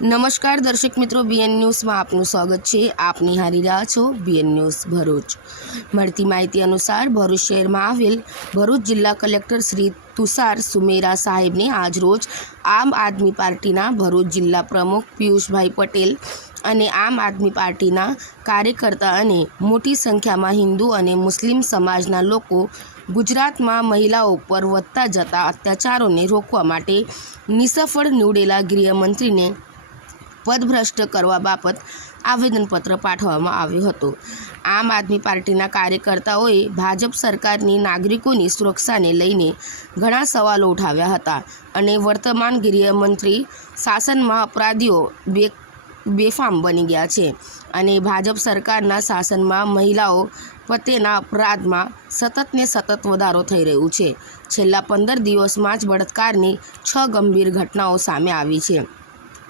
નમસ્કાર દર્શક મિત્રો બીએન ન્યૂઝમાં આપનું સ્વાગત છે. આપ નિહાળી રહ્યા છો બીએન ન્યૂઝ ભરૂચ. મળતી માહિતી અનુસાર ભરૂચ શહેરમાં આવેલ ભરૂચ જિલ્લા કલેક્ટર શ્રી તુષાર સુમેરા સાહેબને આજરોજ આમ આદમી પાર્ટીના ભરૂચ જિલ્લા પ્રમુખ પિયુષભાઈ પટેલ અને આમ આદમી પાર્ટીના કાર્યકર્તા અને મોટી સંખ્યામાં હિન્દુ અને મુસ્લિમ સમાજના લોકો ગુજરાતમાં મહિલાઓ પર વધતા જતા અત્યાચારોને રોકવા માટે નિસફળ નીવડેલા ગૃહમંત્રીને પદભ્રષ્ટ કરવા બાબત આવેદનપત્ર પાઠવવામાં આવ્યું હતું. આમ આદમી પાર્ટીના કાર્યકર્તાઓએ ભાજપ સરકારની નાગરિકોની સુરક્ષાને લઈને ઘણા સવાલો ઉઠાવ્યા હતા અને વર્તમાન ગૃહમંત્રી શાસનમાં અપરાધીઓ બે બેફામ બની ગયા છે અને ભાજપ સરકારના શાસનમાં મહિલાઓ પ્રત્યેના અપરાધમાં સતત ને સતત વધારો થઈ રહ્યું છે. છેલ્લા પંદર દિવસમાં જ બળાત્કારની છ ગંભીર ઘટનાઓ સામે આવી છે.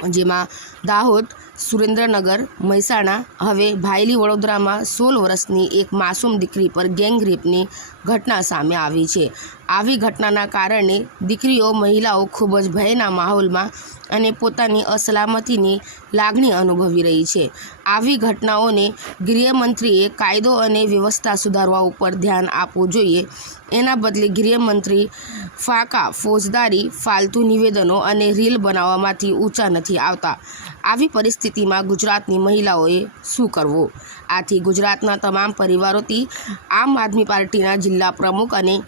જેમાં દાહોદ, સુરેન્દ્રનગર, મહેસાણા, હવે ભાયલી વડોદરામાં સોળ વર્ષની એક માસૂમ દીકરી પર ગેંગ રેપની ઘટના સામે આવી છે. આવી ઘટનાના કારણે દીકરીઓ, મહિલાઓ ખૂબ જ ભયના માહોલમાં અને પોતાની અસલામતીની લાગણી અનુભવી રહી છે. આવી ઘટનાઓને ગૃહમંત્રીએ કાયદો અને વ્યવસ્થા સુધારવા ઉપર ધ્યાન આપવું જોઈએ. એના બદલે ગૃહમંત્રી ફાકા, ફોજદારી, ફાલતુ નિવેદનો અને રીલ બનાવવામાંથી ઊંચા નથી આવતા. આવી પરિસ્થિતિમાં ગુજરાતની મહિલાઓએ શું કરવું? આથી ગુજરાતના તમામ પરિવારોથી આમ આદમી પાર્ટીના જિલ્લા પ્રમુખ અને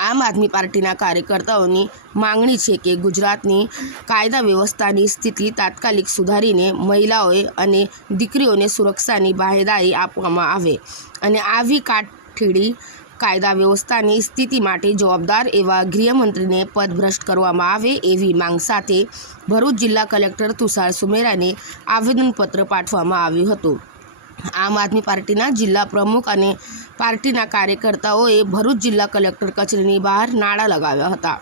આમ આદમી પાર્ટીના કાર્યકર્તાઓની માંગણી છે કે ગુજરાતની કાયદા વ્યવસ્થાની સ્થિતિ તાત્કાલિક સુધારીને મહિલાઓએ અને દીકરીઓને સુરક્ષાની બાહેદારી આપવામાં આવે અને આવી કાઠીડી કાયદા વ્યવસ્થાની સ્થિતિ માટે જવાબદાર એવા ગૃહમંત્રીને પદભ્રષ્ટ કરવામાં આવે એવી માંગ સાથે ભરૂચ જિલ્લા કલેક્ટર તુષાર સુમેરાને આવેદનપત્ર પાઠવવામાં આવ્યું હતું. આમ આદમી પાર્ટીના જિલ્લા પ્રમુખ અને પાર્ટીના કાર્યકર્તાઓએ ભરૂચ જિલ્લા કલેક્ટર કચેરીની બહાર નાળા લગાવ્યા હતા.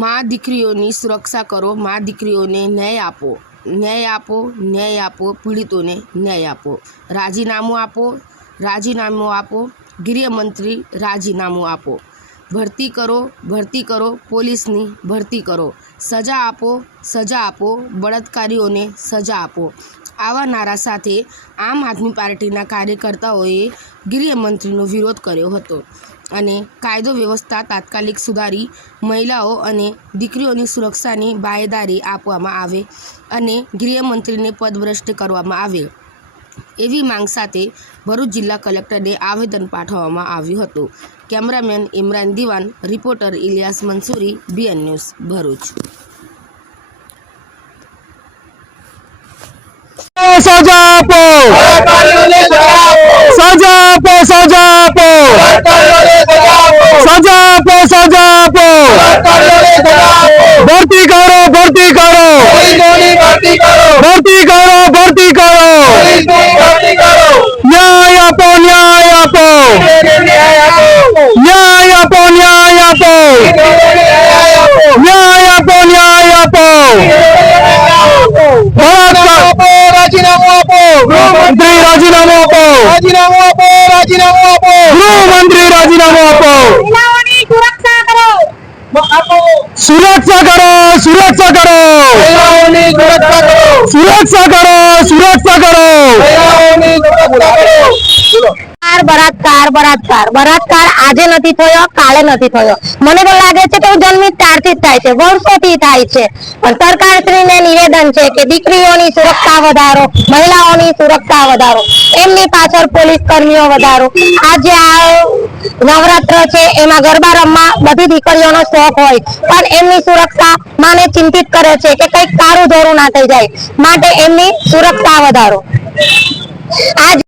મા દીકરીઓની સુરક્ષા કરો, મા દીકરીઓને ન્યાય આપો ન્યાય આપો ન્યાય આપો, પીડિતોને ન્યાય આપો, રાજીનામું આપો રાજીનામું આપો, ગૃહમંત્રી રાજીનામું આપો, ભરતી કરો ભરતી કરો, પોલીસની ભરતી કરો, સજા આપો સજા આપો, બળાત્કારીઓને સજા આપો. આવા નારા સાથે આમ આદમી પાર્ટીના કાર્યકર્તાઓએ ગૃહમંત્રીનો વિરોધ કર્યો હતો અને કાયદો વ્યવસ્થા તાત્કાલિક સુધારી મહિલાઓ અને દીકરીઓની સુરક્ષાની બાયેદારી આપવામાં આવે અને ગૃહમંત્રીને પદભ્રષ્ટ કરવામાં આવે એવી માંગ સાથે ભરૂચ જિલ્લા કલેક્ટરને આવેદન પાઠવવામાં આવ્યું હતું. Cameraman Imran Diwan, reporter Ilyas Mansuri, BN news Bharuch. સજા આપો. સજા આપો સજા આપો. સજા આપો સજા આપો. ભરતી કરો ભરતી કરો ભરતી કરો ન્યાય આપો ન્યાય આપો ન્યાય આપો ન્યાય આપો ન્યાય આપો ન્યાય આપો બળાત્કાર રાજીનામું આપો ગૃહમંત્રી રાજીનામું આપો રાજીનામું આપો રાજીનામું આપો. ગૃહમંત્રી રાજીનામું આપો. સુરક્ષા કરો. સુરક્ષા કરો સુરક્ષા કરો. સુરક્ષા કરો. સુરક્ષા કરો સુરક્ષા કરો. મહિલાઓની સુરક્ષા કરો. બળાત્કાર બળાત્કાર બળાત્કાર. આજે નથી થયો કાલે નથી થયો. મને તો લાગે છે કે હું જન્મી ત્યારથી જ થાય છે વર્ષોથી થાય છે. પણ સરકારશ્રીને નિવેદન છે કે દીકરીઓની સુરક્ષા વધારો મહિલાઓની સુરક્ષા વધારો. એમની પાછળ પોલીસ કર્મીઓ વધારો. આજે આ નવરાત્ર છે, એમાં ગરબા રમવા બધી દીકરીઓનો શોખ હોય. પણ એમની સુરક્ષા માને ચિંતિત કરે છે કે કંઈક કાળું ધોરું ના થઈ જાય. માટે એમની સુરક્ષા વધારો. આજ